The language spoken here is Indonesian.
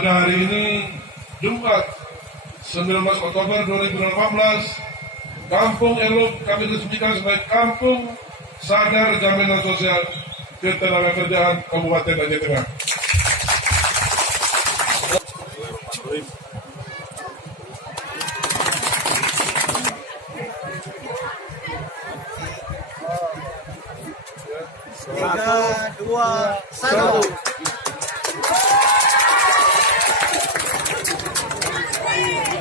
pada hari ini Jumat 19 Oktober 2018, Kampung Reulop kami resmikan sebagai Kampung Sadar Jaminan Sosial Ketenagakerjaan Kabupaten Aceh Tengah.